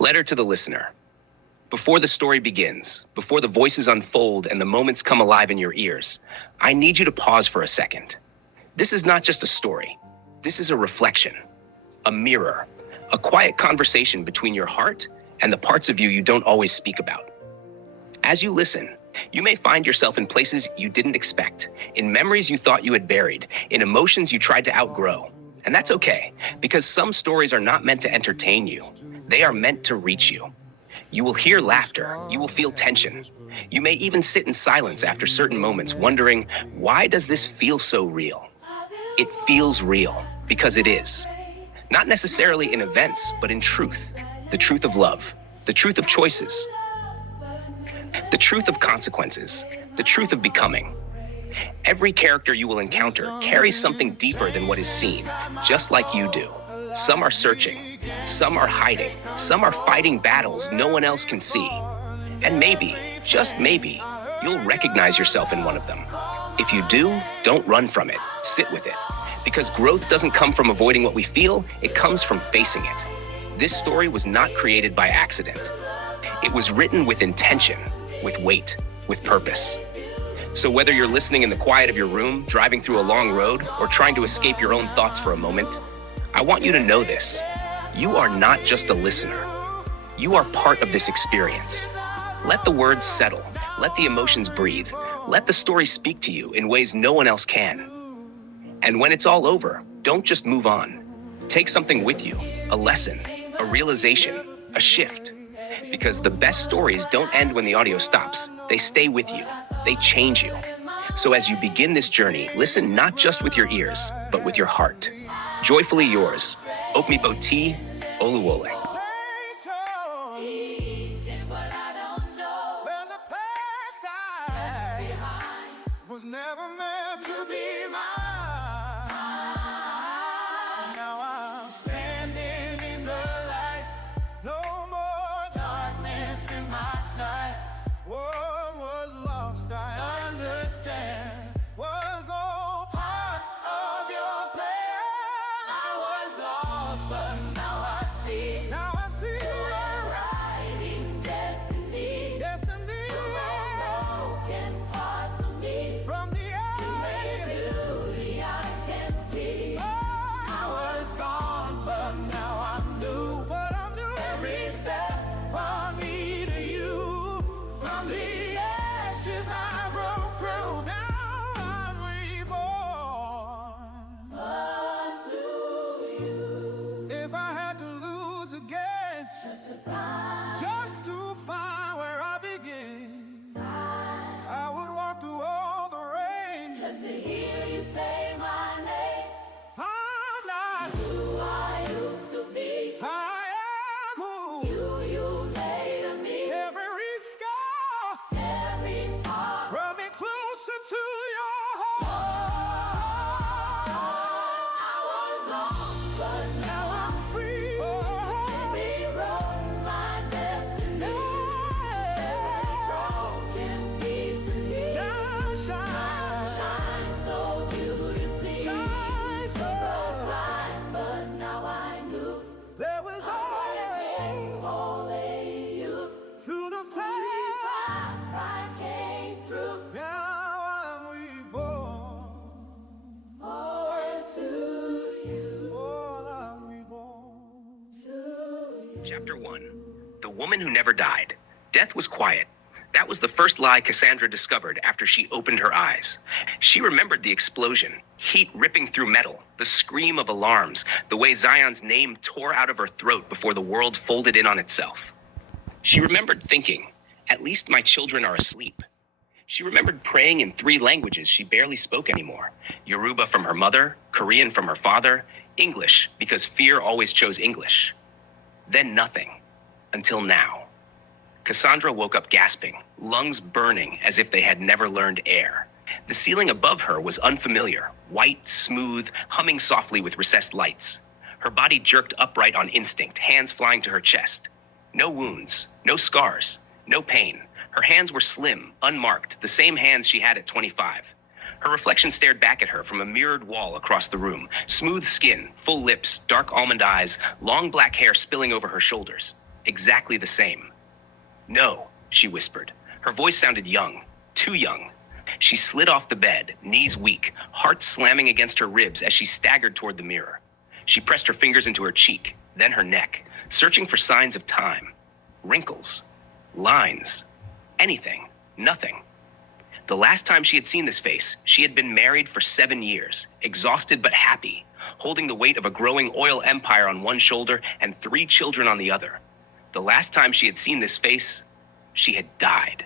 Letter to the listener. Before the story begins, before the voices unfold and the moments come alive in your ears, I need you to pause for a second. This is not just a story. This is a reflection, a mirror, a quiet conversation between your heart and the parts of you don't always speak about. As you listen, you may find yourself in places you didn't expect, in memories you thought you had buried, in emotions you tried to outgrow. And that's okay, because some stories are not meant to entertain you. They are meant to reach you. You will hear laughter. You will feel tension. You may even sit in silence after certain moments, wondering, why does this feel so real? It feels real because it is. Not necessarily in events, but in truth. The truth of love, the truth of choices, the truth of consequences, the truth of becoming. Every character you will encounter carries something deeper than what is seen, just like you do. Some are searching, some are hiding, some are fighting battles no one else can see. And maybe, just maybe, you'll recognize yourself in one of them. If you do, don't run from it, sit with it. Because growth doesn't come from avoiding what we feel, it comes from facing it. This story was not created by accident. It was written with intention, with weight, with purpose. So whether you're listening in the quiet of your room, driving through a long road, or trying to escape your own thoughts for a moment, I want you to know this. You are not just a listener. You are part of this experience. Let the words settle. Let the emotions breathe. Let the story speak to you in ways no one else can. And when it's all over, don't just move on. Take something with you, a lesson, a realization, a shift. Because the best stories don't end when the audio stops. They stay with you. They change you. So as you begin this journey, listen not just with your ears, but with your heart. Joyfully yours, Okmibo T. Oluwole. Was never meant to be mine. Now I'm standing in the light. No more darkness in my sight. What was lost, I understand. Was all part of your plan. I was lost, but now I see. Now I see. You're writing destiny. Destiny. Broken parts of me. From the beauty I can see. I was gone, but now I'm new. But I'm new. Every step brought me to you. From the ashes I broke through. Now I'm reborn. Unto you. If I had to lose again, just to find where I begin, I would walk through all the rain just to hear you say my name. I'm not who I used to be. I am who you made of me. Every scar, every part brought me closer to your heart. I was lost, but now I'm free. Rewrote my destiny. Every broken piece of me now shine so beautifully. Shine so bright, but now I knew there was only you. Through the fire, I came through. Now I'm reborn. Forward to you. I'm reborn to you. Chapter 1. The Woman Who Never Died. Death was quiet. That was the first lie Kassandra discovered after she opened her eyes. She remembered the explosion, heat ripping through metal, the scream of alarms, the way Zion's name tore out of her throat before the world folded in on itself. She remembered thinking, at least my children are asleep. She remembered praying in 3 languages she barely spoke anymore. Yoruba from her mother, Korean from her father, English because fear always chose English. Then nothing, until now. Kassandra woke up gasping, lungs burning as if they had never learned air. The ceiling above her was unfamiliar, white, smooth, humming softly with recessed lights. Her body jerked upright on instinct, hands flying to her chest. No wounds, no scars, no pain. Her hands were slim, unmarked, the same hands she had at 25. Her reflection stared back at her from a mirrored wall across the room. Smooth skin, full lips, dark almond eyes, long black hair spilling over her shoulders. Exactly the same. No, she whispered. Her voice sounded young, too young. She slid off the bed, knees weak, heart slamming against her ribs as she staggered toward the mirror. She pressed her fingers into her cheek, then her neck, searching for signs of time. Wrinkles, lines, anything, nothing. The last time she had seen this face, she had been married for 7 years, exhausted but happy, holding the weight of a growing oil empire on one shoulder and 3 children on the other. The last time she had seen this face, she had died.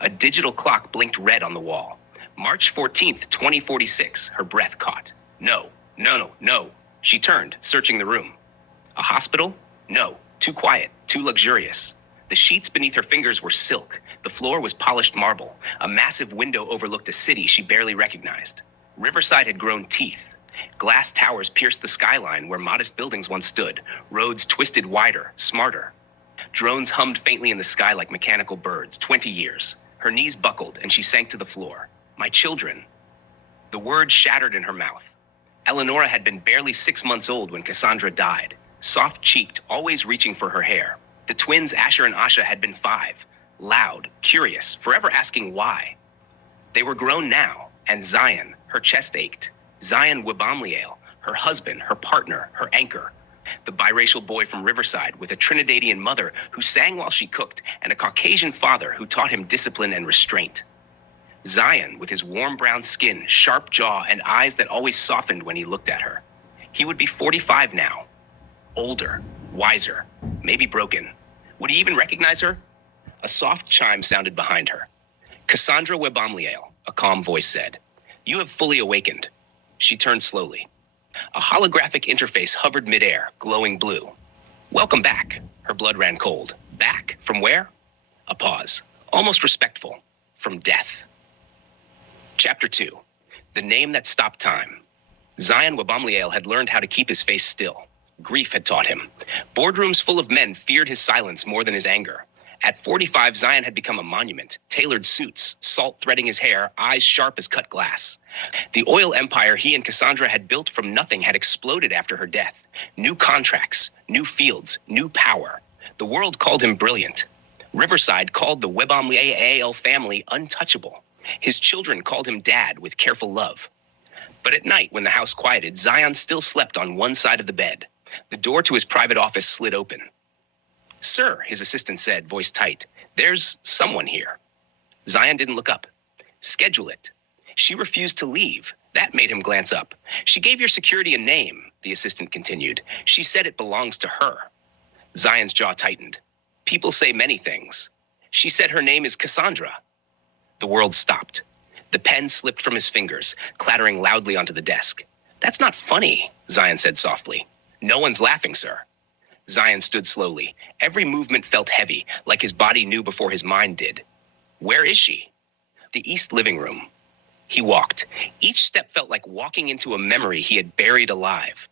A digital clock blinked red on the wall. March 14th, 2046, her breath caught. No, no, no, no. She turned, searching the room. A hospital? No, too quiet, too luxurious. The sheets beneath her fingers were silk. The floor was polished marble. A massive window overlooked a city she barely recognized. Riverside had grown teeth. Glass towers pierced the skyline where modest buildings once stood. Roads twisted wider, smarter. Drones hummed faintly in the sky like mechanical birds. 20 years. Her knees buckled and she sank to the floor. My children. The word shattered in her mouth. Eleonora had been barely 6 months old when Kassandra died. Soft-cheeked, always reaching for her hair. The twins Asher and Asha had been 5. Loud, curious, forever asking why. They were grown now, and Zion, her chest ached. Zion Webamliel, her husband, her partner, her anchor. The biracial boy from Riverside with a Trinidadian mother who sang while she cooked and a Caucasian father who taught him discipline and restraint. Zion with his warm brown skin, sharp jaw, and eyes that always softened when he looked at her. He would be 45 now. Older, wiser, maybe broken. Would he even recognize her? A soft chime sounded behind her. Kassandra Webamliel, a calm voice said. You have fully awakened. She turned slowly. A holographic interface hovered midair, glowing blue. Welcome back. Her blood ran cold. Back? From where? A pause, almost respectful. From death. Chapter 2. The Name That Stopped Time. Zion Webamliel had learned how to keep his face still. Grief had taught him. Boardrooms full of men feared his silence more than his anger. At 45, Zion had become a monument. Tailored suits, salt threading his hair, eyes sharp as cut glass. The oil empire he and Kassandra had built from nothing had exploded after her death. New contracts, new fields, new power. The world called him brilliant. Riverside called the Webamliel family untouchable. His children called him dad with careful love. But at night, when the house quieted, Zion still slept on one side of the bed. The door to his private office slid open. Sir, his assistant said, voice tight, there's someone here. Zion didn't look up. Schedule it. She refused to leave. That made him glance up. She gave your security a name, the assistant continued. She said it belongs to her. Zion's jaw tightened. People say many things. She said her name is Kassandra. The world stopped. The pen slipped from his fingers, clattering loudly onto the desk. That's not funny, Zion said softly. No one's laughing, sir. Zion stood slowly. Every movement felt heavy, like his body knew before his mind did. Where is she? The east living room. He walked. Each step felt like walking into a memory he had buried alive.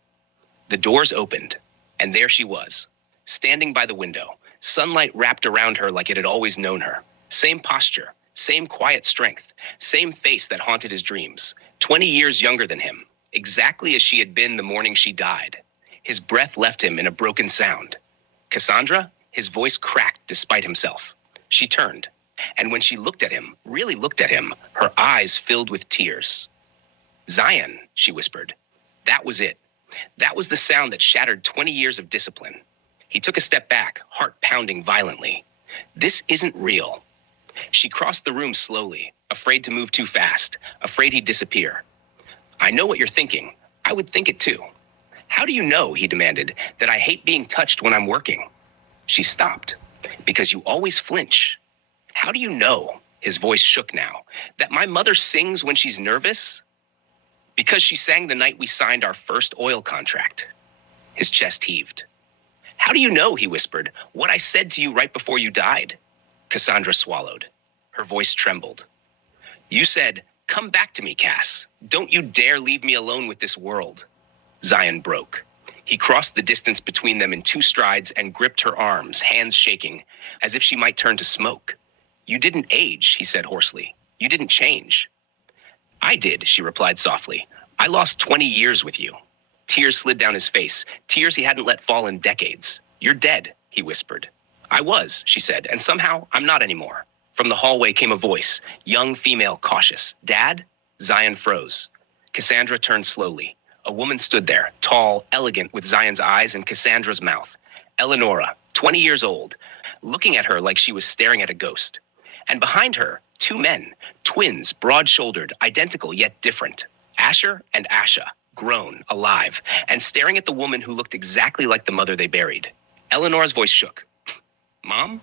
The doors opened, and there she was, standing by the window, sunlight wrapped around her like it had always known her. Same posture, same quiet strength, same face that haunted his dreams. 20 years younger than him, exactly as she had been the morning she died. His breath left him in a broken sound. Kassandra? His voice cracked despite himself. She turned, and when she looked at him, really looked at him, her eyes filled with tears. Zion, she whispered. That was it. That was the sound that shattered 20 years of discipline. He took a step back, heart pounding violently. This isn't real. She crossed the room slowly, afraid to move too fast, afraid he'd disappear. I know what you're thinking. I would think it too. How do you know, he demanded, that I hate being touched when I'm working? She stopped. Because you always flinch. How do you know, his voice shook now, that my mother sings when she's nervous? Because she sang the night we signed our first oil contract. His chest heaved. How do you know, he whispered, what I said to you right before you died? Kassandra swallowed. Her voice trembled. You said, come back to me, Cass. Don't you dare leave me alone with this world. Zion broke. He crossed the distance between them in 2 strides and gripped her arms, hands shaking, as if she might turn to smoke. You didn't age, he said hoarsely. You didn't change. I did, she replied softly. I lost 20 years with you. Tears slid down his face, tears he hadn't let fall in decades. You're dead. he whispered. I was, she said, and somehow I'm not anymore. From the hallway came a voice, young female, cautious. Dad? Zion froze. Cassandra turned slowly. A woman stood there, tall, elegant, with Zion's eyes and Cassandra's mouth. Eleonora, 20 years old, looking at her like she was staring at a ghost. And behind her, two men, twins, broad-shouldered, identical yet different. Asher and Asha, grown, alive, and staring at the woman who looked exactly like the mother they buried. Eleanor's voice shook. Mom?